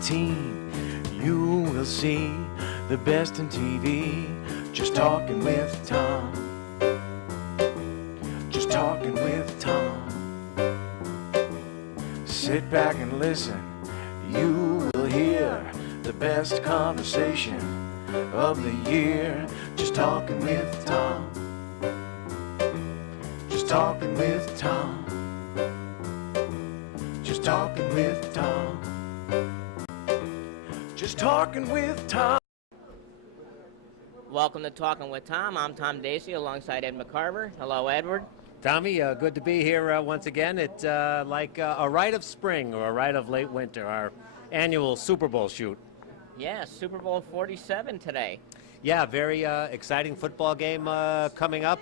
team. You will see the best in TV. Just talking with Tom. Just talking with Tom. Sit back and listen. You will hear the best conversation of the year. Just talking with Tom. Just talking with Tom. Just talking with Tom. Just talking with Tom. Welcome to Talking with Tom. I'm Tom Dacey alongside Ed McCarver. Hello, Edward. Tommy, good to be here once again. It's like a rite of spring or a rite of late winter, our annual Super Bowl shoot. Yeah, Super Bowl 47 today. Yeah, very exciting football game coming up.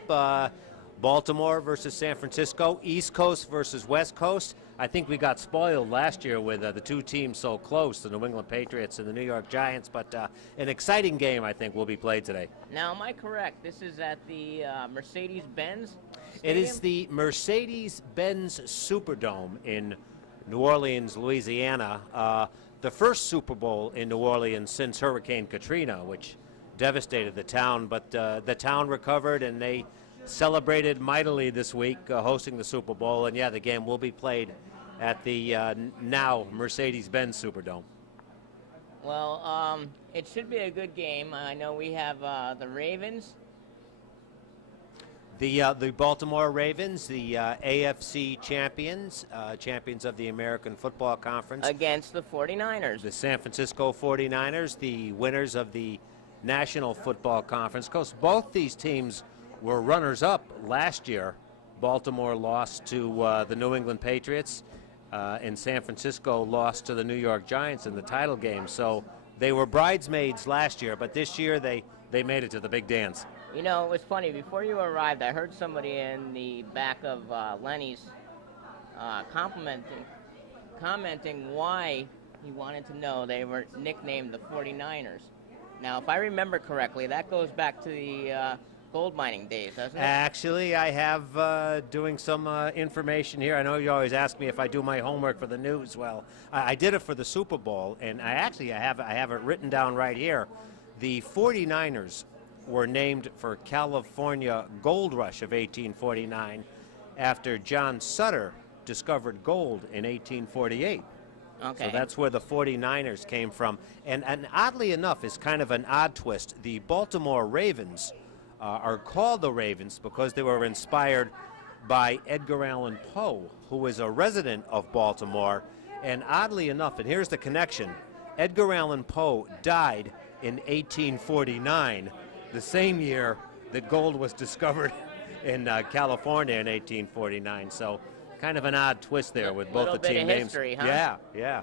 Baltimore versus San Francisco, East Coast versus West Coast. I think we got spoiled last year with the two teams so close, the New England Patriots and the New York Giants, but an exciting game, I think, will be played today. Now, am I correct? This is at the Mercedes-Benz Stadium? It is the Mercedes-Benz Superdome in New Orleans, Louisiana. The first Super Bowl in New Orleans since Hurricane Katrina, which devastated the town, but the town recovered and they celebrated mightily this week, hosting the Super Bowl, and yeah, the game will be played at the now Mercedes-Benz Superdome. Well, it should be a good game. I know we have the Ravens. The Baltimore Ravens, the AFC champions, champions of the American Football Conference. Against the 49ers. The San Francisco 49ers, the winners of the National Football Conference. Of course, both these teams were runners-up last year. Baltimore lost to the New England Patriots, and San Francisco lost to the New York Giants in the title game. So they were bridesmaids last year, but this year they made it to the big dance. You know, it was funny. Before you arrived, I heard somebody in the back of Lenny'S commenting why he wanted to know they were nicknamed the 49ers. Now, if I remember correctly, that goes back to the gold mining days, doesn't it? Actually, I have doing some information here. I know you always ask me if I do my homework for the news. Well, I did it for the Super Bowl, and I have it written down right here. The 49ers were named for California gold rush of 1849 after John Sutter discovered gold in 1848. Okay. So that's where the 49ers came from. And oddly enough, it's kind of an odd twist. The Baltimore Ravens are called the Ravens because they were inspired by Edgar Allan Poe, who was a resident of Baltimore. And oddly enough, and here's the connection, Edgar Allan Poe died in 1849, the same year that gold was discovered in California in 1849. So kind of an odd twist there with both the team names. History, huh? Yeah.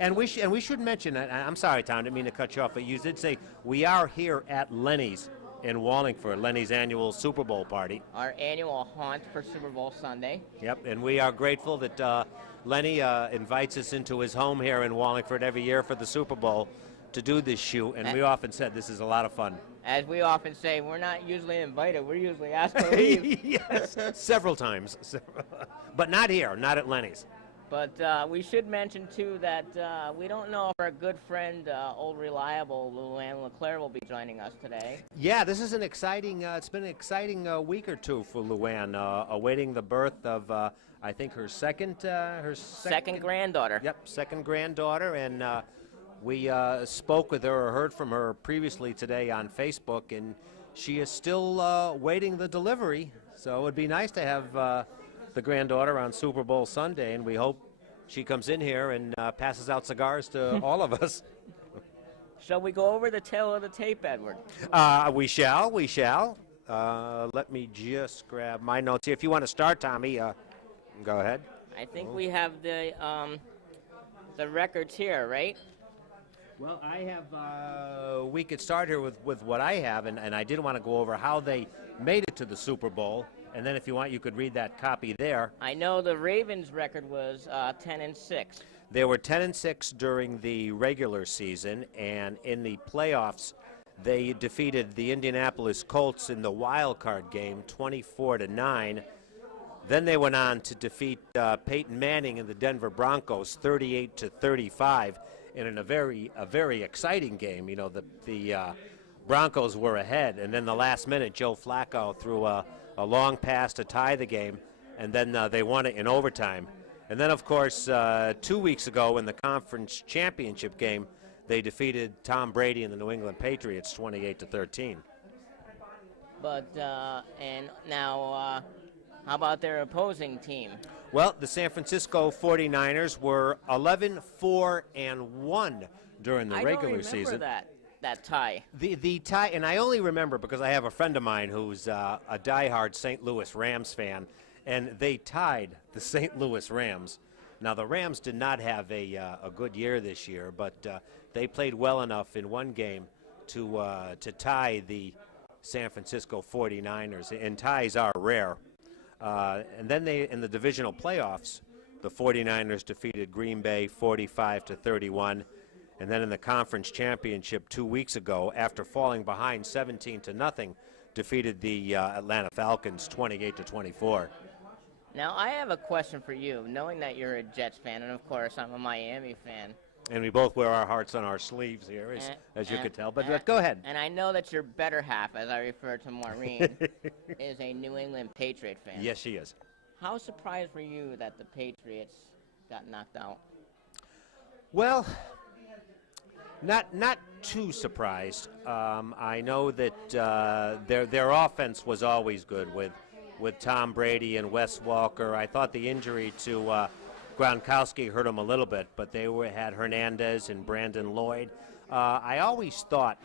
And we should mention, I'm sorry, Tom, I didn't mean to cut you off, but you did say we are here at Lenny'S in Wallingford, Lenny'S annual Super Bowl party. Our annual haunt for Super Bowl Sunday. Yep, and we are grateful that Lenny invites us into his home here in Wallingford every year for the Super Bowl to do this shoot, and we often said this is a lot of fun. As we often say, we're not usually invited, we're usually asked to leave. Yes, several times. But not here, not at Lenny'S. But we should mention, too, that we don't know if our good friend, old reliable Luann LeClaire will be joining us today. Yeah, this is an exciting, it's been an exciting week or two for Luann, awaiting the birth of, I think, her second granddaughter. Yep, second granddaughter, and we spoke with her or heard from her previously today on Facebook, and she is still waiting the delivery. So it would be nice to have the granddaughter on Super Bowl Sunday, and we hope she comes in here and passes out cigars to all of us. Shall we go over the tail of the tape, Edward? We shall. Let me just grab my notes here. If you want to start, Tommy, go ahead. I think we have the records here, right? Well, I have, we could start here with what I have, and I did want to go over how they made it to the Super Bowl, and then if you want, you could read that copy there. I know the Ravens' record was 10-6. They were 10-6 during the regular season, and in the playoffs, they defeated the Indianapolis Colts in the wild card game 24-9. Then they went on to defeat Peyton Manning and the Denver Broncos 38-35 in a very exciting game. You know, the Broncos were ahead, and then the last minute, Joe Flacco threw a long pass to tie the game, and then they won it in overtime. And then, of course, 2 weeks ago in the conference championship game, they defeated Tom Brady and the New England Patriots 28-13. But and now, how about their opposing team? Well, the San Francisco 49ers were 11-4-1 during the regular season. I don't remember that tie. The tie, and I only remember because I have a friend of mine who's a diehard St. Louis Rams fan, and they tied the St. Louis Rams. Now, the Rams did not have a good year this year, but they played well enough in one game to tie the San Francisco 49ers, and ties are rare. And then in the divisional playoffs, the 49ers defeated Green Bay 45-31. And then in the conference championship 2 weeks ago, after falling behind 17-0, defeated the Atlanta Falcons 28-24. Now, I have a question for you, knowing that you're a Jets fan, and of course I'm a Miami fan. And we both wear our hearts on our sleeves here, as you could tell. But go ahead. And I know that your better half, as I refer to Maureen, is a New England Patriot fan. Yes, she is. How surprised were you that the Patriots got knocked out? Well, not too surprised. I know that their offense was always good with Tom Brady and Wes Walker. I thought the injury to Gronkowski hurt them a little bit, but they had Hernandez and Brandon Lloyd. I always thought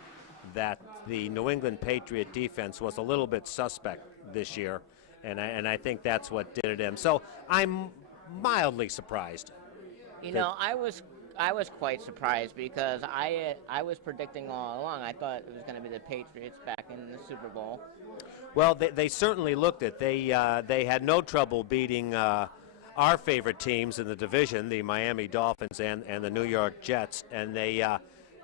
that the New England Patriot defense was a little bit suspect this year, and I think that's what did it in. So I'm mildly surprised. You know, I was quite surprised because I was predicting all along. I thought it was going to be the Patriots back in the Super Bowl. Well, they certainly looked it. They had no trouble beating our favorite teams in the division, the Miami Dolphins and the New York Jets, and they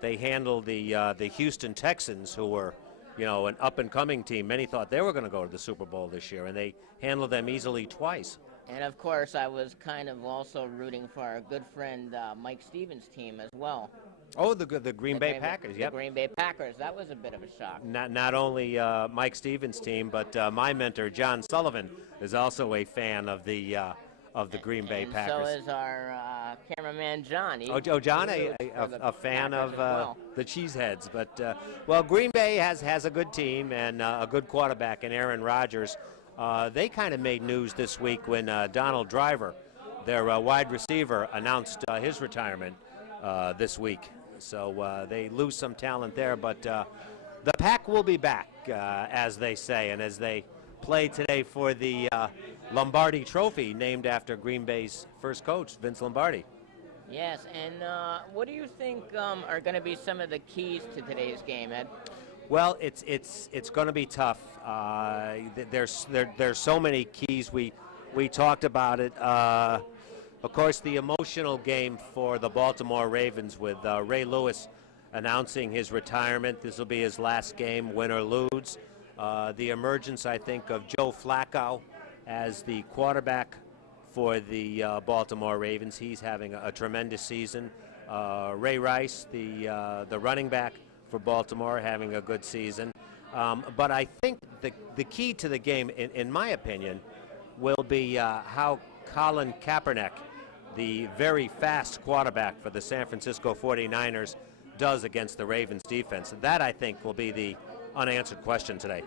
handled the Houston Texans, who were, you know, an up-and-coming team. Many thought they were going to go to the Super Bowl this year, and they handled them easily twice. And of course, I was kind of also rooting for our good friend Mike Stevens' team as well. Oh, the Green Bay Packers, yep. The Green Bay Packers. That was a bit of a shock. Not only Mike Stevens' team, but my mentor John Sullivan is also a fan of the Green Bay Packers. So is our cameraman John. John, a fan of the Cheeseheads. But well, Green Bay has a good team and a good quarterback in Aaron Rodgers. They kind of made news this week when Donald Driver, their wide receiver, announced his retirement this week. So they lose some talent there, but the Pack will be back, as they say, and as they play today for the Lombardi Trophy, named after Green Bay's first coach, Vince Lombardi. Yes, and what do you think are going to be some of the keys to today's game, Ed? Well, it's going to be tough. There's so many keys. We talked about it. Of course, the emotional game for the Baltimore Ravens with Ray Lewis announcing his retirement. This will be his last game, win or lose. The emergence, I think, of Joe Flacco as the quarterback for the Baltimore Ravens. He's having a tremendous season. Ray Rice, the running back for Baltimore, having a good season. But I think the key to the game, in my opinion, will be how Colin Kaepernick, the very fast quarterback for the San Francisco 49ers, does against the Ravens defense. That, I think, will be the unanswered question today.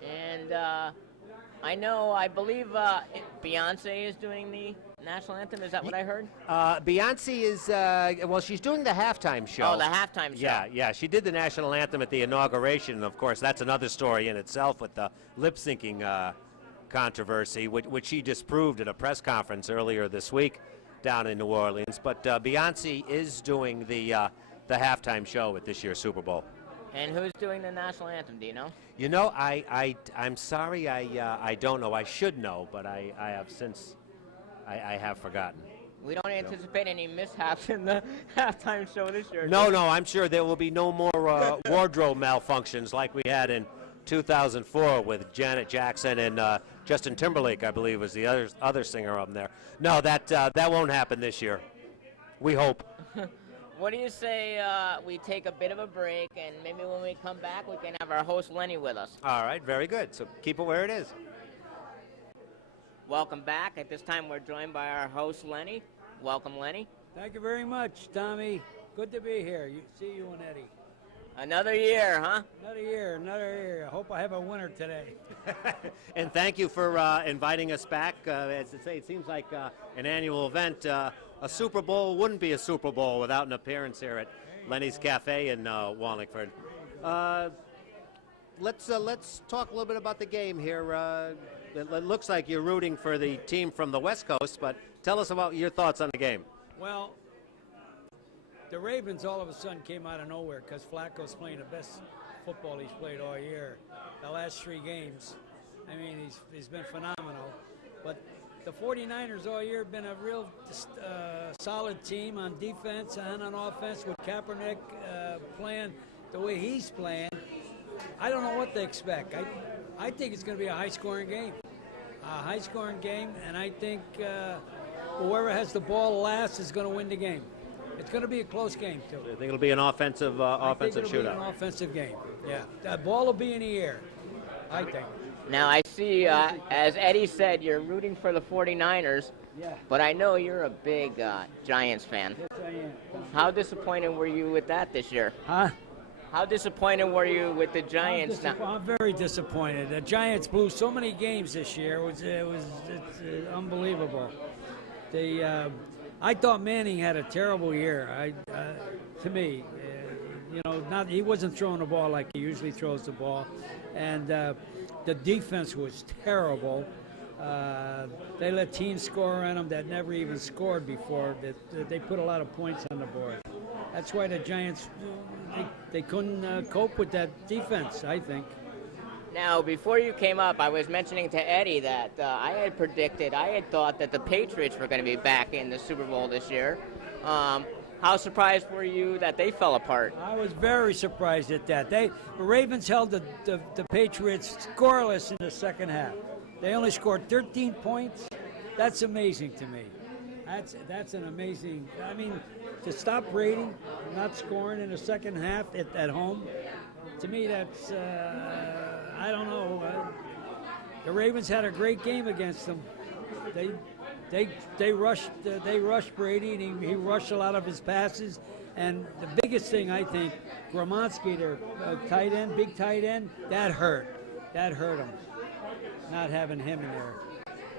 And I believe Beyonce is doing the national anthem. Is that what I heard? Beyonce is, she's doing the halftime show. Oh, the halftime show. Yeah. She did the national anthem at the inauguration. And of course, that's another story in itself with the lip-syncing controversy, which she disproved at a press conference earlier this week down in New Orleans. But Beyonce is doing the halftime show at this year's Super Bowl. And who's doing the national anthem? Do you know? You know, I'm sorry, I don't know. I should know, but I have forgotten. We don't anticipate any mishaps in the halftime show this year. No, I'm sure there will be no more wardrobe malfunctions like we had in 2004 with Janet Jackson and Justin Timberlake, I believe, was the other singer up there. No, that won't happen this year. We hope. What do you say we take a bit of a break, and maybe when we come back, we can have our host Lenny with us. All right, very good. So keep it where it is. Welcome back. At this time, we're joined by our host Lenny. Welcome, Lenny. Thank you very much, Tommy. Good to be here. See you and Eddie. Another year, huh? Another year. I hope I have a winner today. And thank you for inviting us back. As I say, it seems like an annual event. A Super Bowl wouldn't be a Super Bowl without an appearance here at Lenny'S Cafe in Wallingford. Let's talk a little bit about the game here. It looks like you're rooting for the team from the West Coast, but tell us about your thoughts on the game. Well, the Ravens all of a sudden came out of nowhere because Flacco's playing the best football he's played all year. The last 3 games, I mean, he's been phenomenal. But the 49ers all year have been a real solid team on defense and on offense with Kaepernick playing the way he's playing. I don't know what they expect. I think it's going to be a high-scoring game. And I think whoever has the ball last is going to win the game. It's going to be a close game, too. I think it'll be an offensive shootout. I think it'll be an offensive game, yeah. The ball will be in the air, I think. Now, I see, as Eddie said, you're rooting for the 49ers, Yeah. but I know you're a big Giants fan. Yes, I am. How disappointed were you with that this year? Huh? How disappointed were you with the Giants? I'm very disappointed. The Giants blew so many games this year. It's unbelievable. I thought Manning had a terrible year. To me, he wasn't throwing the ball like he usually throws the ball, and the defense was terrible. They let teams score on them that never even scored before. They put a lot of points on the board. That's why the Giants they couldn't cope with that defense, I think. Now, before you came up, I was mentioning to Eddie that I had thought that the Patriots were going to be back in the Super Bowl this year. How surprised were you that they fell apart? I was very surprised at that. The Ravens held the Patriots scoreless in the second half. They only scored 13 points. That's amazing to me. That's an amazing. I mean, to stop Brady not scoring in the second half at home, to me that's I don't know. The Ravens had a great game against them. They rushed Brady, and he rushed a lot of his passes. And the biggest thing, I think, Gronkowski, their tight end, big tight end, that hurt him, not having him in there.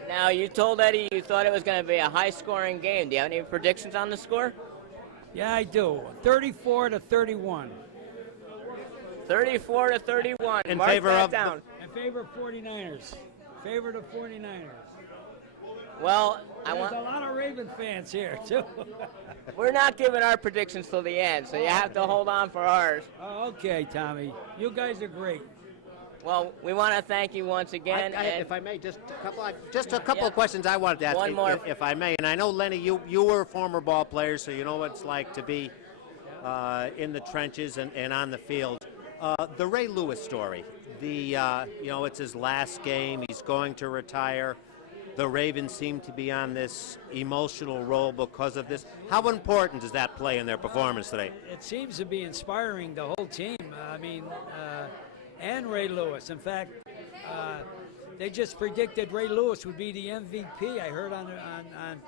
Now, you told Eddie you thought it was going to be a high-scoring game. Do you have any predictions on the score? Yeah, I do. 34-31. 34-31. In Mark favor that of down. In favor of 49ers. Favor the 49ers. Well, There's a lot of Raven fans here, too. we're not giving our predictions till the end, so you have to hold on for ours. Oh, okay, Tommy. You guys are great. Well, we want to thank you once again. If I may, just a couple of questions I wanted to ask. One more. If I may. And I know, Lenny, you were a former ball player, so you know what it's like to be in the trenches and on the field. The Ray Lewis story. It's his last game. He's going to retire. The Ravens seem to be on this emotional roll because of this. How important does that play in their performance today? It seems to be inspiring the whole team. And Ray Lewis. In fact, they just predicted Ray Lewis would be the MVP. I heard on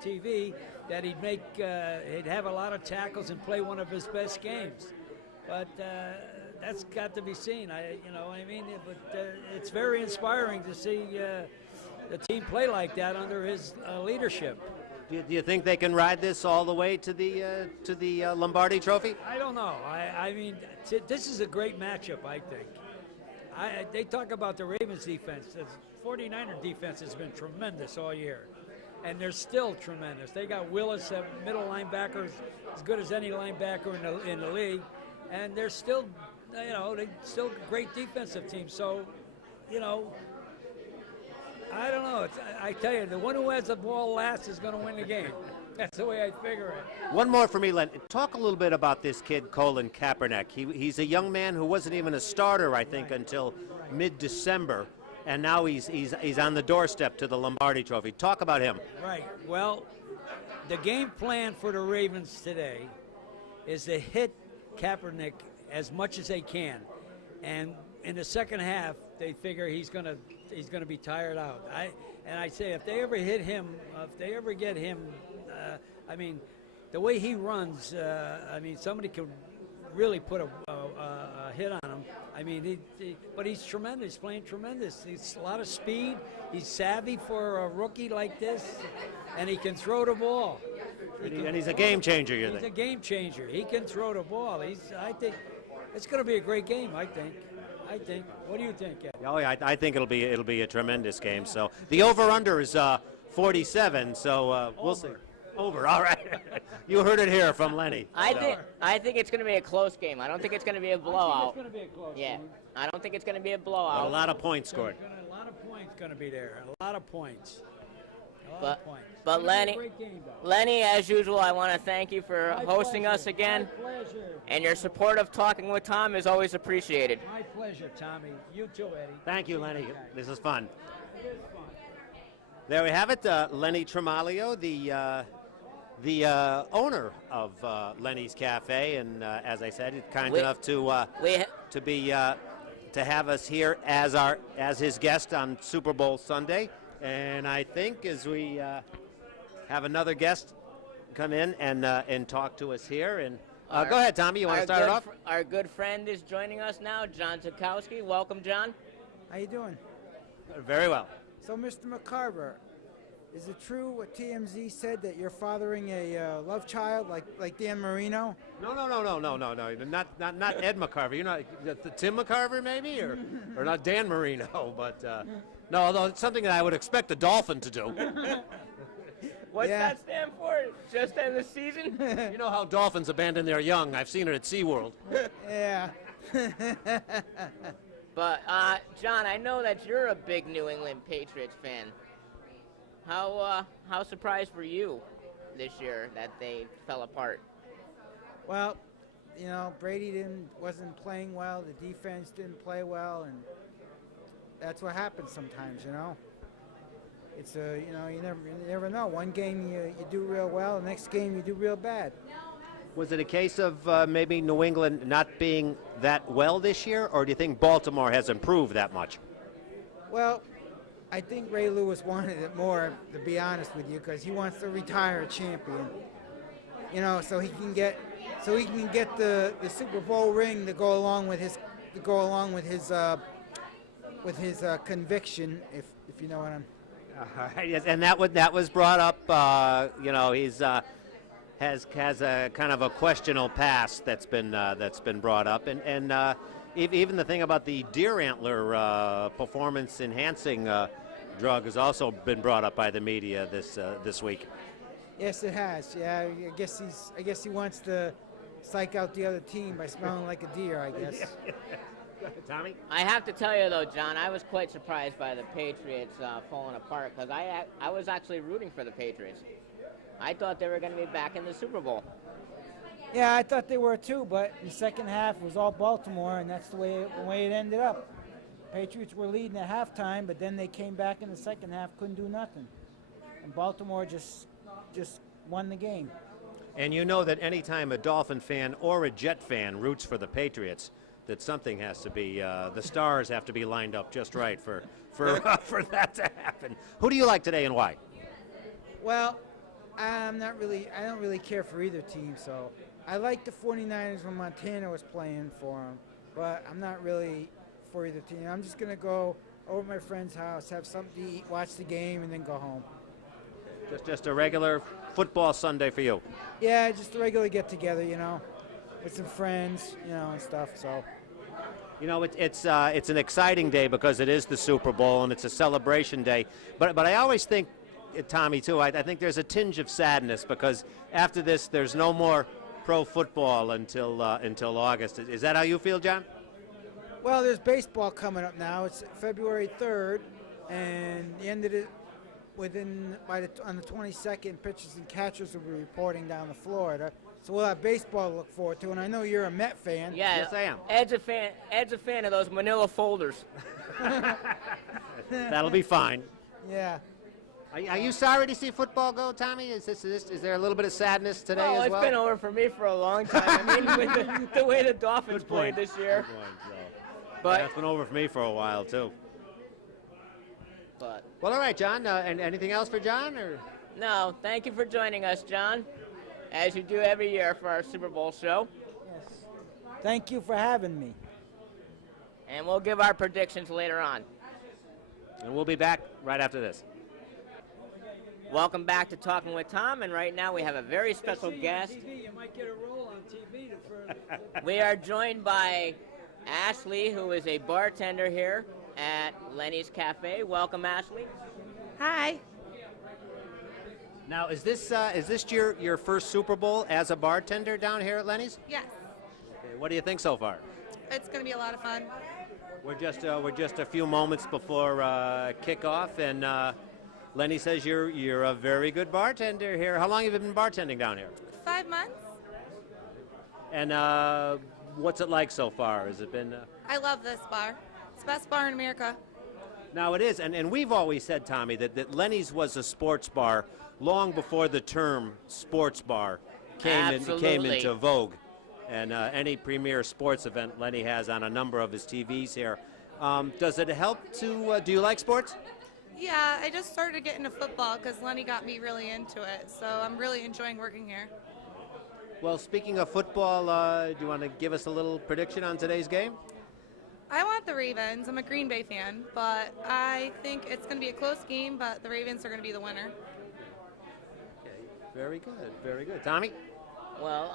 TV that he'd have a lot of tackles and play one of his best games. But that's got to be seen. But it's very inspiring to see the team play like that under his leadership. Do you think they can ride this all the way to the Lombardi Trophy? I don't know. This is a great matchup, I think. They talk about the Ravens defense. The 49er defense has been tremendous all year, and they're still tremendous. They got Willis, a middle linebacker, as good as any linebacker in the league, and they're still, they still a great defensive team. So, I don't know. I tell you, the one who has the ball last is going to win the game. That's the way I figure it. One more for me, Len. Talk a little bit about this kid, Colin Kaepernick. He's a young man who wasn't even a starter, I think, until mid-December, and now he's on the doorstep to the Lombardi Trophy. Talk about him. Right. Well, the game plan for the Ravens today is to hit Kaepernick as much as they can, and in the second half, they figure he's gonna be tired out. I say if they ever hit him, if they ever get him, I mean, the way he runs, I mean, somebody could really put a hit on him. I mean, but he's tremendous, playing tremendous. He's a lot of speed. He's savvy for a rookie like this, and he can throw the ball. And he's a game changer, you think? He's a game changer. He can throw the ball. I think it's going to be a great game. I think. What do you think, Ed? Oh yeah, I think it'll be a tremendous game. So the over/under is 47. So we'll see. Over. All right. You heard it here from Lenny. I think it's going to be a close game. I don't think it's going to be a blowout. It's going to be a close Yeah, game. I don't think it's going to be a But blowout. a lot of points scored. A lot of points going to be there. A lot of points. But Lenny, Great game, though. Lenny, as usual, I want to thank you for My hosting pleasure. us again, My pleasure. and your support of Talking with Tom is always appreciated. My pleasure, Tommy. You too, Eddie. Thank you, Lenny. This is fun. It is fun. There we have it. Lenny Tremalio, the owner of Lenny's Cafe, and as I said, he's kind enough to have us here as his guest on Super Bowl Sunday. And I think as we have another guest come in and talk to us here, and go ahead, Tommy. You want to start it off? Our good friend is joining us now, John Tukowski. Welcome, John. How you doing? Very well. So, Mr. McCarver, is it true what TMZ said that you're fathering a love child like Dan Marino? No. Not Ed McCarver. You're not Tim McCarver, maybe, or not Dan Marino, but no. Although it's something that I would expect a Dolphin to do. What's Yeah. that stand for? Just end the season? You know how dolphins abandon their young. I've seen it at SeaWorld. Yeah. But John, I know that you're a big New England Patriots fan. How surprised were you this year that they fell apart? Well, you know, Brady wasn't playing well. The defense didn't play well, and that's what happens sometimes. You know, it's you know, you never know. One game you do real well, the next game you do real bad. Was it a case of maybe New England not being that well this year, or do you think Baltimore has improved that much? Well, I think Ray Lewis wanted it more, to be honest with you, because he wants to retire a champion. You know, so he can get the Super Bowl ring to go along with his conviction, if you know what I'm. Yes, and that was brought up. You know, he's has a kind of a questionable past that's been brought up, and even the thing about the deer antler performance enhancing drug has also been brought up by the media this week. Yes, it has. Yeah, I guess he wants to psych out the other team by smelling like a deer, I guess. Tommy? I have to tell you though, John, I was quite surprised by the Patriots falling apart because I was actually rooting for the Patriots. I thought they were going to be back in the Super Bowl. Yeah, I thought they were too, but the second half was all Baltimore, and that's the way it ended up. Patriots were leading at halftime, but then they came back in the second half, couldn't do nothing, and Baltimore just won the game. And you know that anytime a Dolphin fan or a Jet fan roots for the Patriots, that something has to be, the stars have to be lined up just right for that to happen. Who do you like today and why? Well, I don't really care for either team, so I like the 49ers when Montana was playing for them, but I'm not really for either team. I'm just going to go over to my friend's house, have something to eat, watch the game, and then go home. Just a regular football Sunday for you. Yeah, just a regular get-together, you know, with some friends, you know, and stuff, so. You know, it's an exciting day because it is the Super Bowl and it's a celebration day. But I always think, Tommy, too, I think there's a tinge of sadness because after this, there's no more pro football until August. Is that how you feel, John? Well, there's baseball coming up now. It's February 3rd, and the end of it on the 22nd, pitchers and catchers will be reporting down to Florida. So we'll have baseball to look forward to, and I know you're a Met fan. Yeah, Yes, I am. Ed's a fan. Ed's a fan of those Manila folders. That'll be fine. Yeah. Are you sorry to see football go, Tommy? Is there a little bit of sadness today Oh, as well? it's been over for me for a long time. I mean, with the way the Dolphins Good point. played this year. Good point, Joe. But, Yeah, it's been over for me for a while too. but Well, all right, John. And anything else for John? Or no, thank you for joining us, John, as you do every year for our Super Bowl show. Yes. Thank you for having me. And we'll give our predictions later on. and we'll be back right after this. Welcome back to Talking with Tom, and right now we have a very special guest. TV, you might get a role on TV. We are joined by Ashley, who is a bartender here at Lenny's Cafe. Welcome, Ashley. Hi. Now, is this your first Super Bowl as a bartender down here at Lenny's? Yes. Okay, what do you think so far? It's going to be a lot of fun. We're just a few moments before kickoff, and Lenny says you're a very good bartender here. How long have you been bartending down here? 5 months. And what's it like so far? Has it been? I love this bar. It's the best bar in America. Now it is, and we've always said, Tommy, that Lenny's was a sports bar long before the term sports bar came Absolutely. into vogue. And any premier sports event Lenny has on a number of his TVs here. Does it help to, do you like sports? Yeah, I just started getting into football because Lenny got me really into it. So I'm really enjoying working here. Well, speaking of football, do you want to give us a little prediction on today's game? I want the Ravens. I'm a Green Bay fan, but I think it's going to be a close game, but the Ravens are going to be the winner. Okay, very good, very good. Tommy? Well,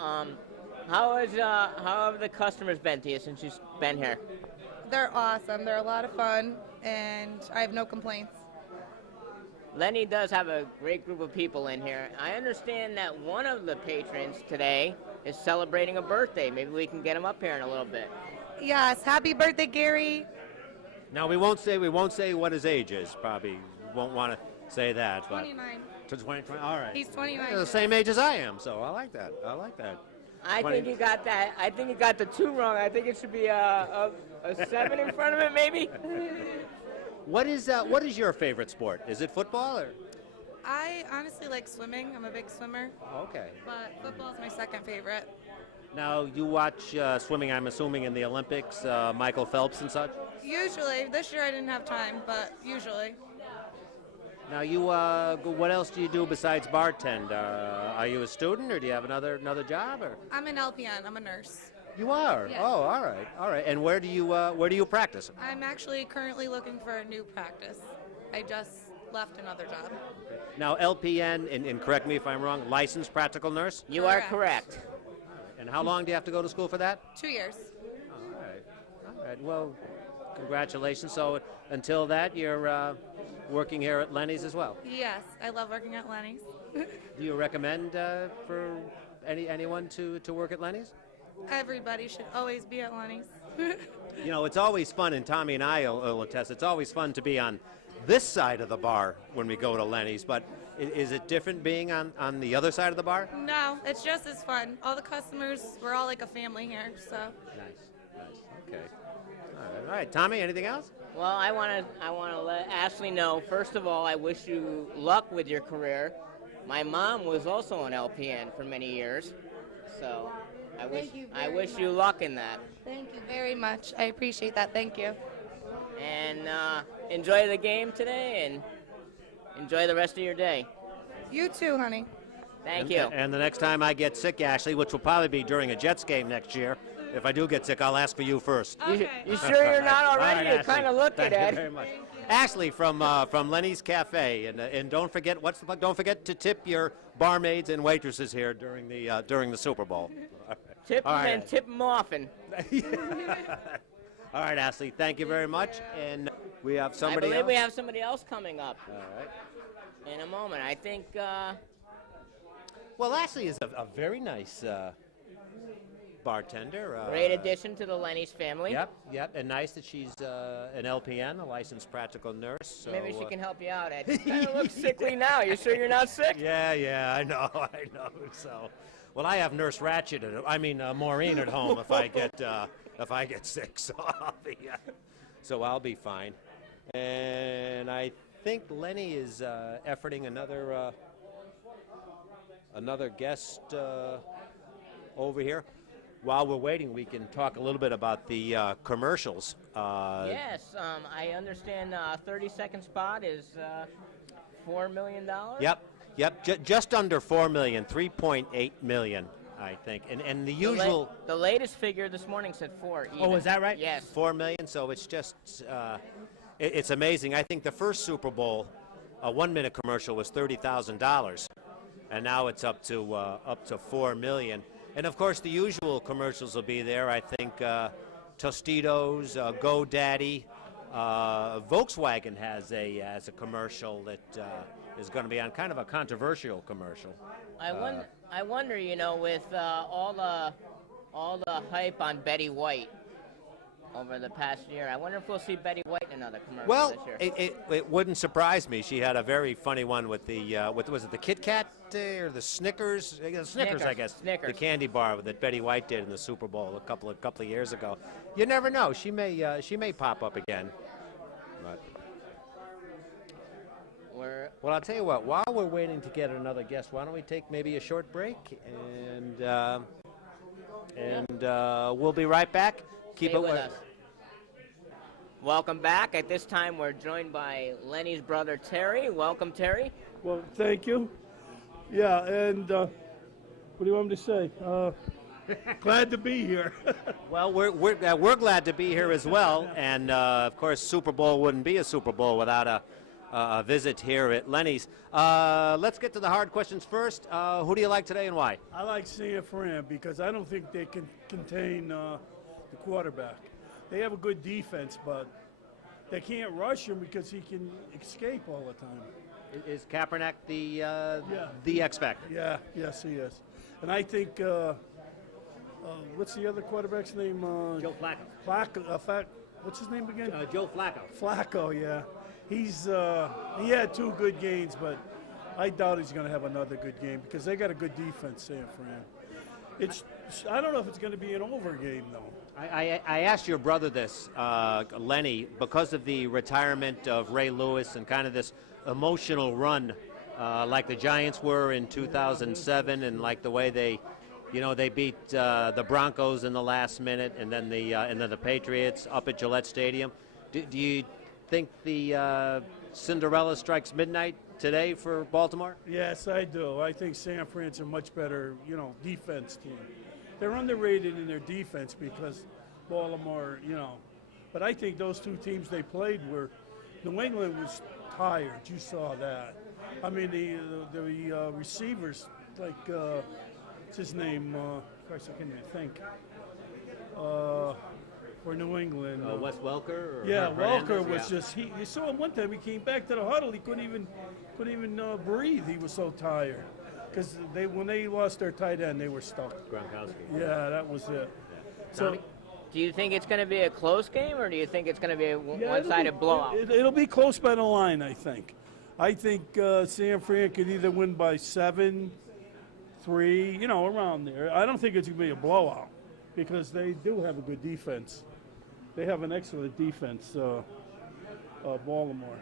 how have the customers been to you since you've been here? They're awesome. They're a lot of fun, and I have no complaints. Lenny does have a great group of people in here. I understand that one of the patrons today is celebrating a birthday. Maybe we can get him up here in a little bit. Yes, happy birthday, Gary. Now we won't say what his age is. Probably won't want to say that. But 29. to 20, all right. He's 29. Yeah, the same age as I am, so I like that. I like that. I 20. think you got that. I think you got the 2 wrong. I think it should be a 7 in front of it, maybe. What is your favorite sport? Is it football or? I honestly like swimming. I'm a big swimmer, Okay. but football is my second favorite. Now you watch swimming, I'm assuming, in the Olympics, Michael Phelps and such. Usually, this year I didn't have time, but usually. Now you, what else do you do besides bartend? Are you a student, or do you have another job, or? I'm an LPN. I'm a nurse. You are. Yeah. Oh, all right. And where do you practice? I'm actually currently looking for a new practice. I just left another job. Now LPN, and correct me if I'm wrong, licensed practical nurse. You are correct. And how long do you have to go to school for that? 2 years. All right. Well, congratulations. So until that, you're working here at Lenny's as well. Yes, I love working at Lenny's. Do you recommend for anyone to work at Lenny's? Everybody should always be at Lenny's. You know, it's always fun, and Tommy and I will attest, it's always fun to be on this side of the bar when we go to Lenny's, but is it different being on the other side of the bar? No, it's just as fun. All the customers, we're all like a family here, so. Nice. Okay. All right. Tommy, anything else? Well, I want to let Ashley know. First of all, I wish you luck with your career. My mom was also an LPN for many years, so I wish you luck in that. Thank you very much. I appreciate that. Thank you. And enjoy the game today, and enjoy the rest of your day. You too, honey. Thank you. And the next time I get sick, Ashley, which will probably be during a Jets game next year, if I do get sick, I'll ask for you first. You sure you're not All already? right, You kind of Ashley. look Thank it, you Ed. very much. Ashley from Lenny's Cafe, and don't forget don't forget to tip your barmaids and waitresses here during the Super Bowl. Tip All them right. and tip them often. All right, Ashley, thank you very much. And we have somebody I believe else. we have somebody else coming up All right. in a moment. I think Well, Ashley is a very nice bartender. great addition to the Lenny's family. Yep, and nice that she's an LPN, a licensed practical nurse. So, Maybe she can help you out, Ed. You kind of look sickly now. You sure you're not sick? Yeah, I know. So, Well, I have Nurse Ratchet. Maureen at home if I get sick. So I'll be fine. And I think Lenny is efforting another guest over here. While we're waiting, we can talk a little bit about the commercials. Yes, I understand 30-second spot is $4 million. Yep, just under 4 million, 3.8 million, I think. And the usual... The latest figure this morning said 4 even. Oh, is that right? Yes. 4 million, so it's just... it's amazing. I think the first Super Bowl, a 1-minute commercial was $30,000, and now it's up to 4 million. And of course, the usual commercials will be there. I think Tostitos, GoDaddy, Volkswagen has a commercial that is going to be on, kind of a controversial commercial. I wonder, with all the hype on Betty White over the past year, I wonder if we'll see Betty White in another commercial this year. It wouldn't surprise me. She had a very funny one with was it the Kit Kat or the Snickers? Snickers, I guess. Snickers. The candy bar that Betty White did in the Super Bowl a couple of years ago. You never know. She may pop up again. But. Well, I'll tell you what. While we're waiting to get another guest, why don't we take maybe a short break and we'll be right back. Keep it with us. Welcome back. At this time, we're joined by Lenny's brother, Terry. Welcome, Terry. Well, thank you. Yeah, and what do you want me to say? Glad to be here. Well, we're glad to be here as well, and of course, Super Bowl wouldn't be a Super Bowl without a visit here at Lenny's. Let's get to the hard questions first. Who do you like today and why? I like San Fran because I don't think they can contain the quarterback. They have a good defense, but they can't rush him because he can escape all the time. Is Kaepernick the X factor? Yeah, yes, he is. And I think what's the other quarterback's name? Joe Flacco. What's his name again? Joe Flacco. Flacco, yeah. He had 2 good games, but I doubt he's going to have another good game because they got a good defense, San Fran. I don't know if it's going to be an over game, though. I asked your brother this, Lenny, because of the retirement of Ray Lewis and kind of this emotional run like the Giants were in 2007 and like the way they beat the Broncos in the last minute and then the Patriots up at Gillette Stadium. Do you think the Cinderella strikes midnight today for Baltimore? Yes, I do. I think San Fran's a much better, defense team. They're underrated in their defense because Baltimore, But I think those 2 teams they played were, New England was tired. You saw that. I mean, the receivers, like, what's his name? Christ, I can't even think. For New England. Wes Welker? Welker was just, you saw him one time, he came back to the huddle, he couldn't even breathe. He was so tired. Because when they lost their tight end, they were stuck. Gronkowski. Yeah, that was it. Yeah. So, do you think it's going to be a close game, or do you think it's going to be a one-sided blowout? It'll be close by the line, I think. I think San Fran could either win by 7, 3, around there. I don't think it's going to be a blowout because they do have a good defense. They have an excellent defense, Baltimore.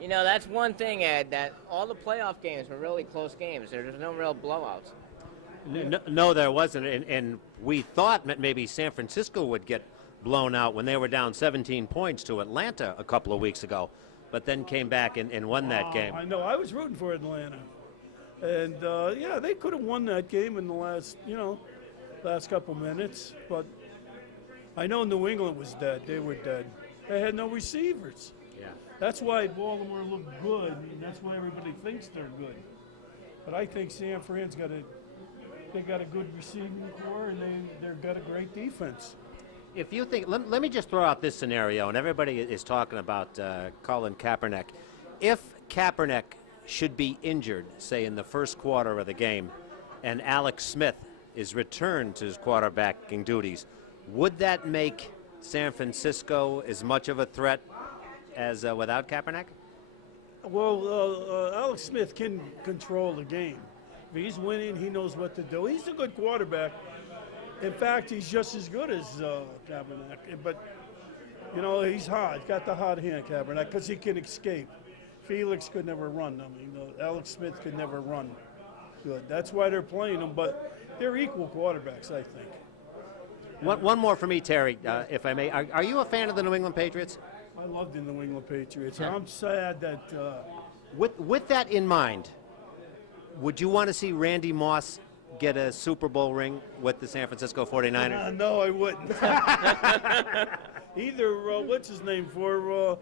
That's one thing, Ed, that all the playoff games were really close games. There's no real blowouts. No, there wasn't, and we thought that maybe San Francisco would get blown out when they were down 17 points to Atlanta a couple of weeks ago, but then came back and won that game. I know. I was rooting for Atlanta. And, they could have won that game in the last couple minutes, but I know New England was dead. They were dead. They had no receivers. Yeah. That's why Baltimore looked good, and that's why everybody thinks they're good. But I think San Fran's got a good receiving core, and they've got a great defense. If you think, let me just throw out this scenario, and everybody is talking about Colin Kaepernick. If Kaepernick should be injured, say in the first quarter of the game, and Alex Smith is returned to his quarterbacking duties, would that make San Francisco as much of a threat as without Kaepernick? Well, Alex Smith can control the game. If he's winning, he knows what to do. He's a good quarterback. In fact, he's just as good as Kaepernick. But, you know, he's hard. Got the hard hand, Kaepernick, because he can escape. Felix could never run. I mean, Alex Smith could never run good. That's why they're playing him. But they're equal quarterbacks, I think. One more for me, Terry, if I may. Are you a fan of the New England Patriots? I love the New England Patriots. I'm sad that With that in mind, would you want to see Randy Moss get a Super Bowl ring with the San Francisco 49ers? no, I wouldn't. Either, what's his name, for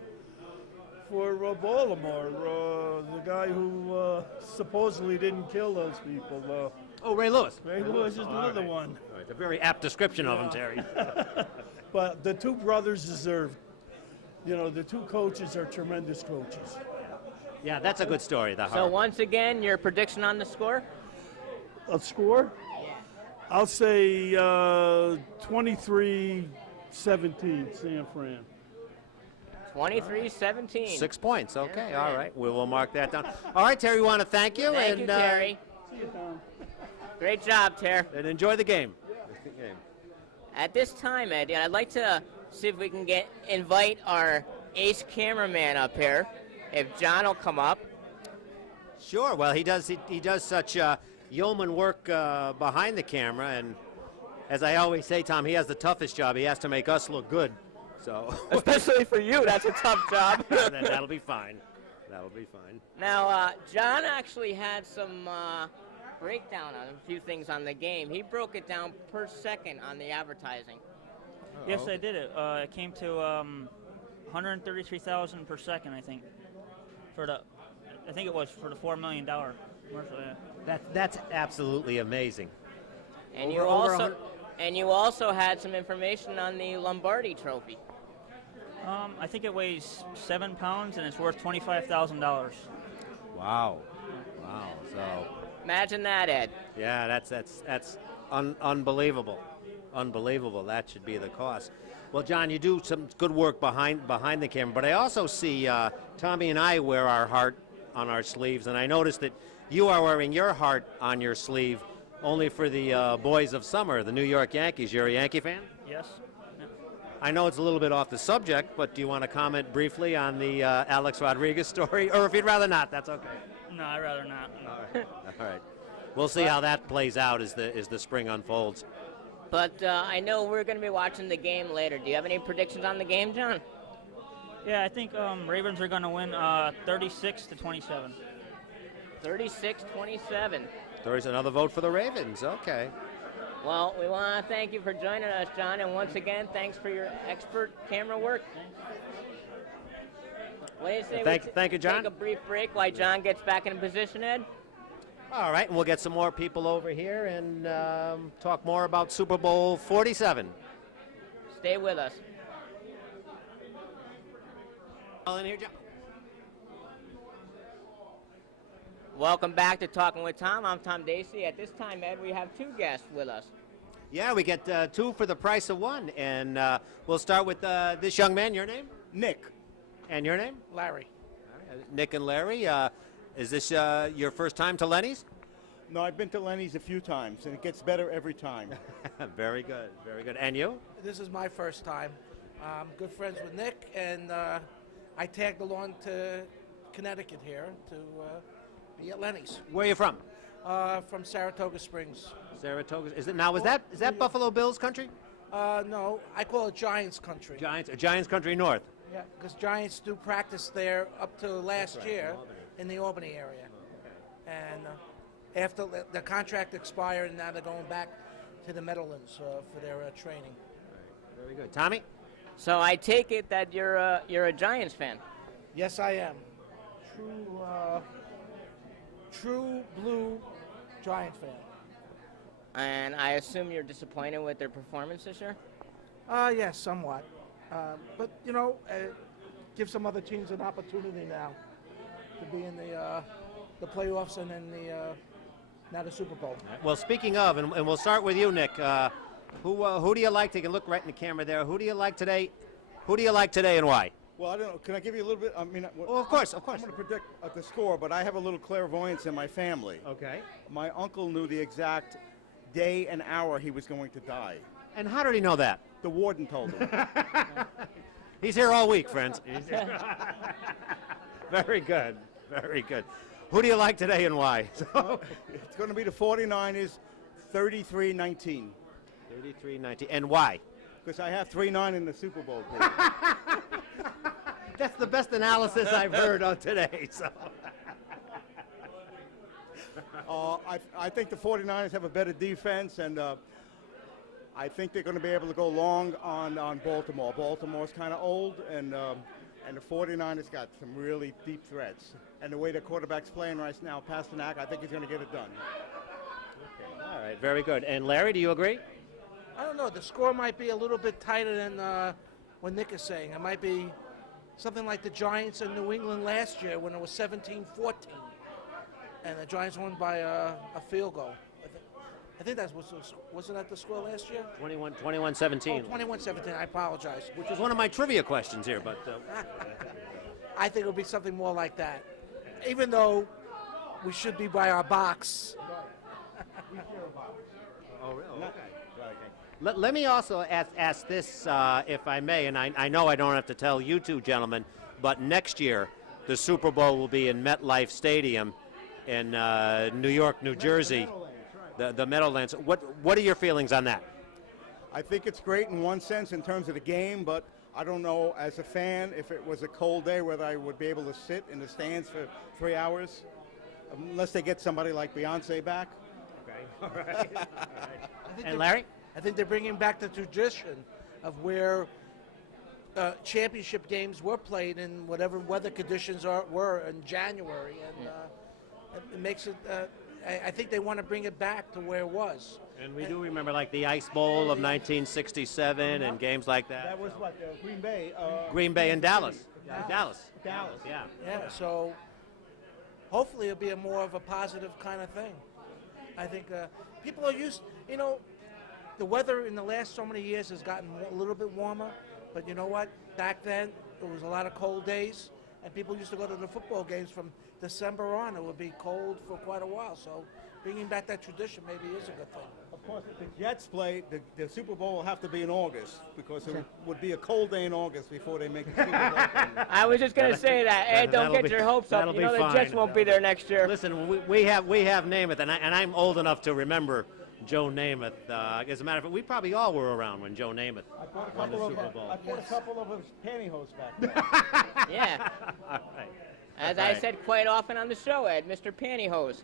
Baltimore, the guy who supposedly didn't kill those people. Ray Lewis. Ray Lewis is another one. All right, a very apt description of him, Terry. But the two brothers deserve, you know, the two coaches are tremendous coaches. Yeah, that's a good story. So once again, your prediction on the score? A score? Yeah. I'll say 23-17, San Fran. 23-17. 6 points. Okay, all right. We will mark that down. All right, Terry, we want to thank you. Thank you, Terry. See you, Tom. Great job, Terry. And enjoy the game. At this time, Eddie, I'd like to see if we can invite our ace cameraman up here. If John will come up. Sure. Well, he does such yeoman work behind the camera, and as I always say, Tom, he has the toughest job. He has to make us look good. So Especially for you, that's a tough job. that'll be fine. That'll be fine. Now, John actually had some breakdown on a few things on the game. He broke it down per second on the advertising. Yes, I did it. It came to 133,000 per second, I think. I think it was for the $4 million commercial. Yeah. That's absolutely amazing. And Over you also had some information on the Lombardi Trophy. I think it weighs 7 pounds and it's worth $25,000. Wow. So Imagine that, Ed. yeah, that's unbelievable. Unbelievable. That should be the cost. Well, John, you do some good work behind the camera, but I also see Tommy and I wear our heart on our sleeves, and I noticed that you are wearing your heart on your sleeve only for the boys of summer, the New York Yankees. You're a Yankee fan? Yes. Yeah. I know it's a little bit off the subject, but do you want to comment briefly on the Alex Rodriguez story? Or if you'd rather not, that's okay. No, I'd rather not. All right. We'll see how that plays out as the spring unfolds. But I know we're going to be watching the game later. Do you have any predictions on the game, John? Yeah, I think Ravens are going to win 36-27. 36-27. There's another vote for the Ravens. Okay. Well, we want to thank you for joining us, John, and once again, thanks for your expert camera work. What do you say Thank you, John. Take a brief break while John gets back in position, Ed? All right, and we'll get some more people over here and talk more about Super Bowl 47. Stay with us. All in here, John. Welcome back to Talking with Tom. I'm Tom Dacey. At this time, Ed, we have two guests with us. Yeah, we get two for the price of one, and we'll start with this young man. Your name? Nick. And your name? Larry. Nick and Larry. Is this your first time to Lenny's? No, I've been to Lenny's a few times, and it gets better every time. Very good, very good. And you? This is my first time. I'm good friends with Nick, and I tagged along to Connecticut here to be at Lenny's. Where are you from? From Saratoga Springs. Saratoga. Is that Buffalo Bills country? No, I call it Giants country. Giants country north. Yeah, because Giants do practice there up to last year in the Albany area. And after the contract expired, now they're going back to the Meadowlands for their training. Very good. Tommy? So I take it that you're a Giants fan. Yes, I am. True blue Giant fan. And I assume you're disappointed with their performance this year? Yes, somewhat. But, you know, give some other teams an opportunity now to be in the playoffs and then now the Super Bowl. Well, speaking of, and we'll start with you, Nick. Who do you like? Take a look right in the camera there. Who do you like today? Who do you like today and why? Well, I don't know. Can I give you a little bit? I mean, Oh, of course, of I'm course. going to predict the score, but I have a little clairvoyance in my family. Okay. My uncle knew the exact day and hour he was going to die. And how did he know that? The warden told him. He's here all week, friends. Very good. Very good. Who do you like today and why? It's going to be the 49ers, 33-19. 33-19. And why? Because I have 3-9 in the Super Bowl. Please. That's the best analysis I've heard on today. So. I think the 49ers have a better defense, and I think they're going to be able to go long on Baltimore. Baltimore's kind of old, and the 49ers got some really deep threats. And the way the quarterback's playing right now, Pasternak, I think he's going to get it done. Okay. All right, very good. And Larry, do you agree? I don't know. The score might be a little bit tighter than what Nick is saying. It might be something like the Giants in New England last year when it was 17-14. And the Giants won by a field goal. I think that wasn't that the score last year? 21-17. Oh, 21-17. I apologize. Which was one of my trivia questions here, but I think it'll be something more like that. Even though we should be by our box. Oh, really? Okay. Let me also ask this, if I may, and I know I don't have to tell you two gentlemen, but next year the Super Bowl will be in MetLife Stadium in New York, New Jersey, the Meadowlands. What are your feelings on that? I think it's great in one sense in terms of the game, but I don't know as a fan if it was a cold day whether I would be able to sit in the stands for 3 hours, unless they get somebody like Beyonce back. Okay. All right. All right. And Larry? I think they're bringing back the tradition of where championship games were played in whatever weather conditions were in January, and it makes it. I think they want to bring it back to where it was. And we do remember like the Ice Bowl of 1967 and games like that. That was what, Green Bay? Green Bay and Dallas. Dallas. Yeah. Yeah. So hopefully it'll be a more of a positive kind of thing. I think people are used. You know, the weather in the last so many years has gotten a little bit warmer, but you know what? Back then it was a lot of cold days, and people used to go to the football games from December on. It would be cold for quite a while. So bringing back that tradition maybe is a good thing. Of course, if the Jets play, the Super Bowl will have to be in August because it would be a cold day in August before they make the Super Bowl. I was just going to say that. Ed, don't get your hopes up. You know the Jets won't be there next year. Listen, we have Namath, and I'm old enough to remember Joe Namath. As a matter of fact, we probably all were around when Joe Namath won the Super Bowl. I bought a couple of his pantyhose back there. Yeah. All right. As I said quite often on the show, Ed, Mr. Pantyhose.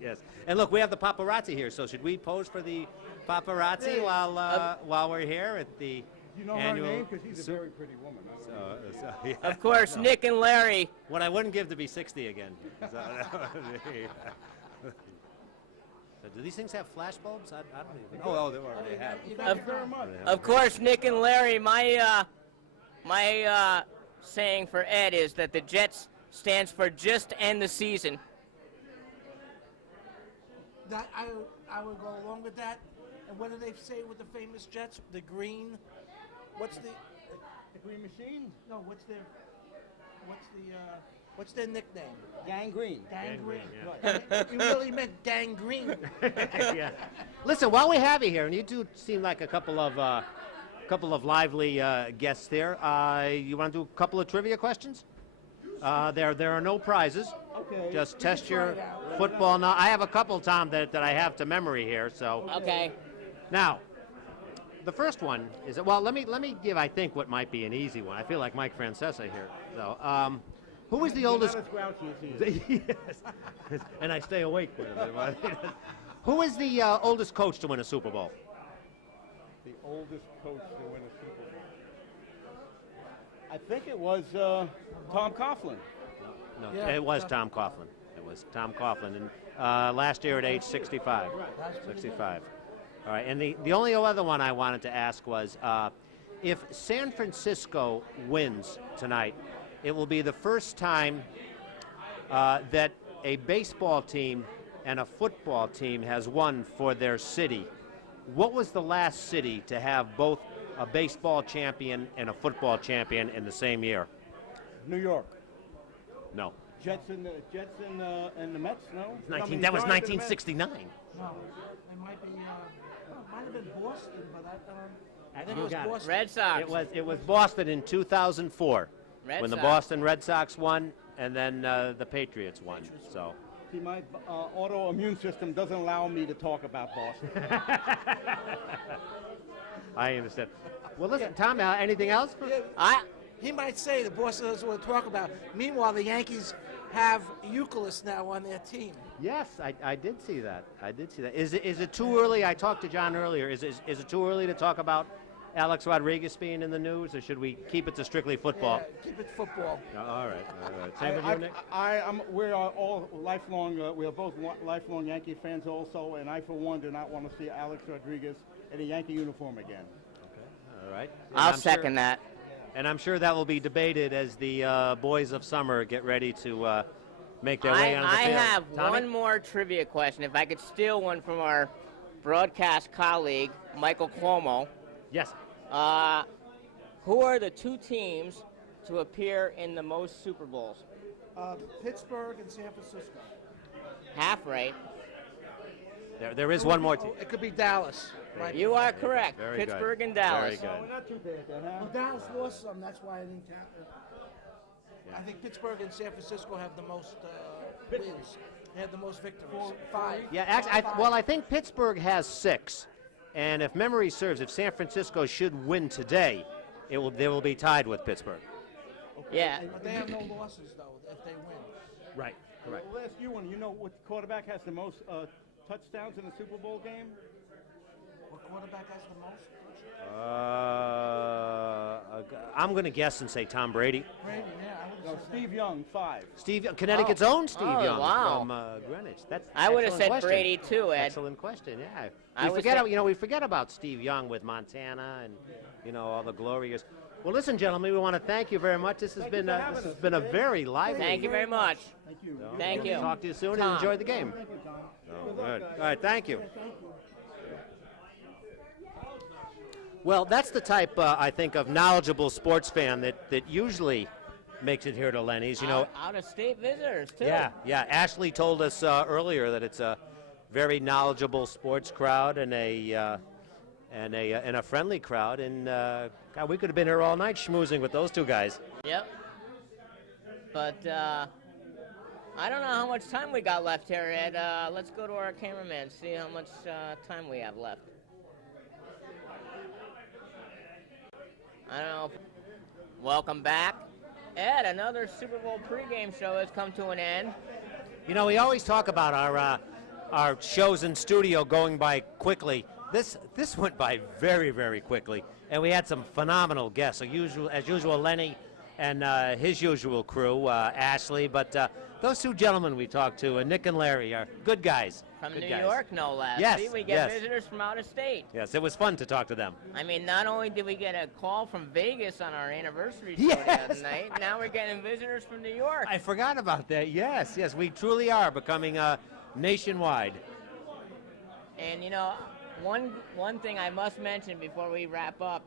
Yes. And look, we have the paparazzi here, so should we pose for the paparazzi while we're here at the You know annual? her name? Because she's a very pretty woman. Yeah. Of course, Nick and Larry. What I wouldn't give to be 60 again. So do these things have flash bulbs? I don't even. Oh, they have. Of course, Nick and Larry. My saying for Ed is that the Jets stands for just end the season. That I would go along with that. And what do they say with the famous Jets? The green. What's the Green Machine? No. What's their nickname? Gangrene. Gangrene. Yeah. You really meant gangrene. Yeah. Listen, while we have you here, and you do seem like a couple of lively guests there. You want to do a couple of trivia questions? There are no prizes. Okay. Just test your football. Now, I have a couple, Tom, that I have to memory here. So. Okay. Now, the first one is, well, let me give, I think, what might be an easy one. I feel like Mike Francesa here. So, who is the oldest? Not as grouchy as he is. Yes. And I stay awake with it. Who is the oldest coach to win a Super Bowl? The oldest coach to win a Super Bowl. I think it was Tom Coughlin. No, Yeah, it was Tom Coughlin. It was Tom Coughlin, and last year at age 65. 65. All right, and the only other one I wanted to ask was, if San Francisco wins tonight, it will be the first time that a baseball team and a football team has won for their city. What was the last city to have both a baseball champion and a football champion in the same year? New York. No. Jets and the Mets, no? That was 1969. No, it might be. Might have been Boston, but I think You it was got it. Boston. Red Sox. It was Boston in 2004 Red when the Sox. Boston Red Sox won, and then the Patriots won. So. See, my autoimmune system doesn't allow me to talk about Boston. I understand. Well, listen, Tom, anything else? He might say the Boston doesn't want to talk about. Meanwhile, the Yankees have Euclid now on their team. Yes, I did see that. Is it too early? I talked to John earlier. Is it too early to talk about Alex Rodriguez being in the news, or should we keep it to strictly football? Yeah, keep it football. All right. Same with you, Nick? We are all lifelong. We are both lifelong Yankee fans also, and I, for one, do not want to see Alex Rodriguez in a Yankee uniform again. All right. I'll second that. And I'm sure that will be debated as the boys of summer get ready to make their way onto the field. I have Tommy? one more trivia question. If I could steal one from our broadcast colleague, Michael Cuomo. Yes. Who are the two teams to appear in the most Super Bowls? Pittsburgh and San Francisco. Half right. There is one more team. It could be Dallas. Right? You are correct. Very good. Pittsburgh and Dallas. Very good. Not too bad, then, huh? Well, Dallas lost some. That's why I didn't count it. I think Pittsburgh and San Francisco have the most wins. They have the most victories. 5. Yeah, actually, I think Pittsburgh has 6, and if memory serves, if San Francisco should win today, they will be tied with Pittsburgh. Yeah. But they have no losses though if they win. Right. Correct. We'll ask you one. You know what quarterback has the most touchdowns in a Super Bowl game? What quarterback has the most? I'm going to guess and say Tom Brady. Brady, yeah. I would No, Steve Young, 5. Connecticut's own Steve Oh, Young wow. from Greenwich. That's I would have excellent said question. Brady too, Ed. Excellent question. Yeah. I We would forget, say- we forget about Steve Young with Montana and all the glory years. Well, listen, gentlemen, we want to thank you very much. This has been a very lively. Thank you very much. Thank you. Thank you. Talk to you soon Tom. and enjoy the game. Oh, good. All right, thank you. Well, that's the type, I think, of knowledgeable sports fan that usually makes it here to Lenny's. Out-of-state visitors too. Yeah. Ashley told us earlier that it's a very knowledgeable sports crowd and a friendly crowd. And God, we could have been here all night schmoozing with those two guys. Yep. But I don't know how much time we got left here, Ed. Let's go to our cameraman, see how much time we have left. I don't know. Welcome back. Ed, another Super Bowl pregame show has come to an end. We always talk about our shows in studio going by quickly. This went by very, very quickly, and we had some phenomenal guests. As usual, Lenny and his usual crew, Ashley. But those two gentlemen we talked to, Nick and Larry, are good guys. From good New guys. York, no less. Yes, See, we get yes. visitors from out of state. Yes, it was fun to talk to them. I mean, not only did we get a call from Vegas on our anniversary show the other night, now we're getting visitors from New York. I forgot about that. Yes, we truly are becoming nationwide. And one thing I must mention before we wrap up,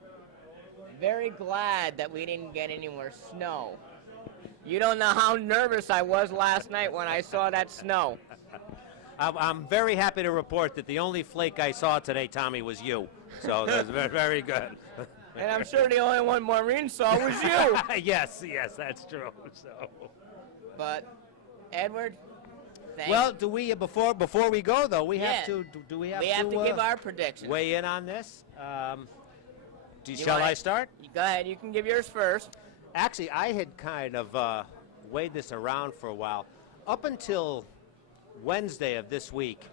very glad that we didn't get any more snow. You don't know how nervous I was last night when I saw that snow. I'm very happy to report that the only flake I saw today, Tommy, was you. So that's very, very good. And I'm sure the only one Maureen saw was you. yes, that's true. So. But, Edward, thanks. Well, do we before we go though? We have to. Do we have to? We have to give our predictions. Weigh in on this. Shall I start? Go ahead. You can give yours first. Actually, I had kind of weighed this around for a while. Up until Wednesday of this week,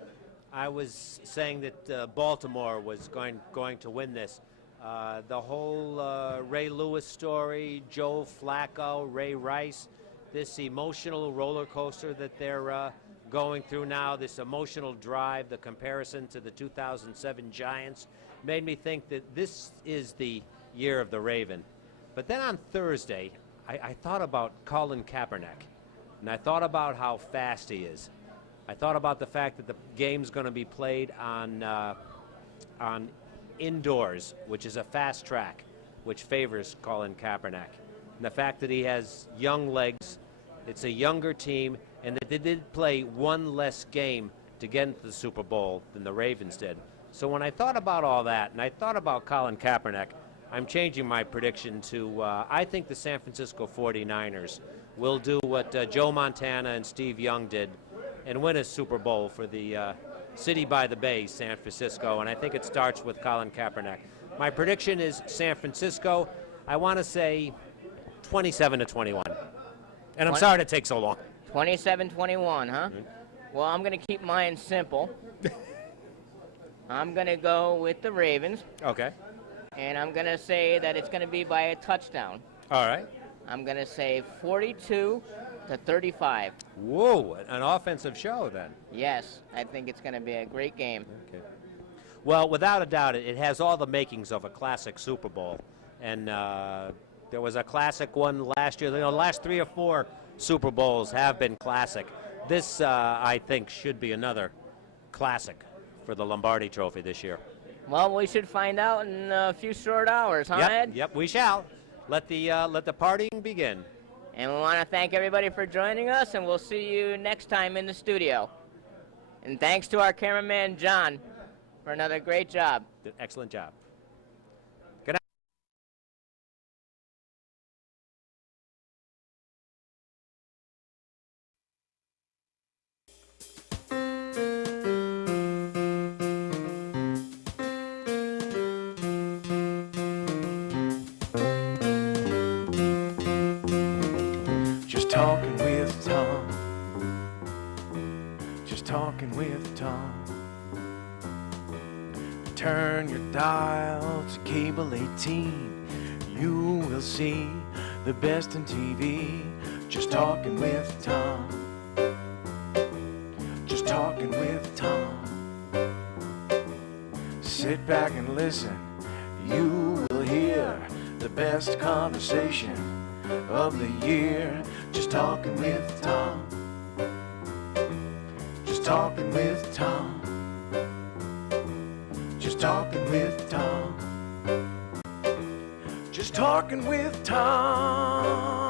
I was saying that Baltimore was going to win this. The whole Ray Lewis story, Joe Flacco, Ray Rice, this emotional roller coaster that they're going through now, this emotional drive, the comparison to the 2007 Giants, made me think that this is the year of the Raven. But then on Thursday, I thought about Colin Kaepernick, and I thought about how fast he is. I thought about the fact that the game's going to be played on indoors, which is a fast track, which favors Colin Kaepernick. And the fact that he has young legs, it's a younger team, and that they did play one less game to get into the Super Bowl than the Ravens did. So when I thought about all that, and I thought about Colin Kaepernick, I'm changing my prediction to I think the San Francisco 49ers will do what Joe Montana and Steve Young did and win a Super Bowl for the city by the bay, San Francisco, and I think it starts with Colin Kaepernick. My prediction is San Francisco, I want to say 27-21. And I'm sorry to take so long. 27-21, huh? Well, I'm going to keep mine simple. I'm going to go with the Ravens. Okay. And I'm going to say that it's going to be by a touchdown. All right. I'm going to say 42-35. Whoa, an offensive show then. Yes, I think it's going to be a great game. Okay. Well, without a doubt, it has all the makings of a classic Super Bowl. And there was a classic one last year. You know, the last 3 or 4 Super Bowls have been classic. This, I think, should be another classic for the Lombardi Trophy this year. Well, we should find out in a few short hours, huh, Ed? Yep, we shall. Let the partying begin. And we want to thank everybody for joining us, and we'll see you next time in the studio. And thanks to our cameraman, John, for another great job. Excellent job. Talking with Tom. Just talking with Tom. Turn your dial to cable 18. You will see the best in TV. Just talking with Tom. Just talking with Tom. Sit back and listen. You will hear the best conversation of the year. Just talking with Tom. Just talking with Tom. Just talking with Tom. Just talking with Tom.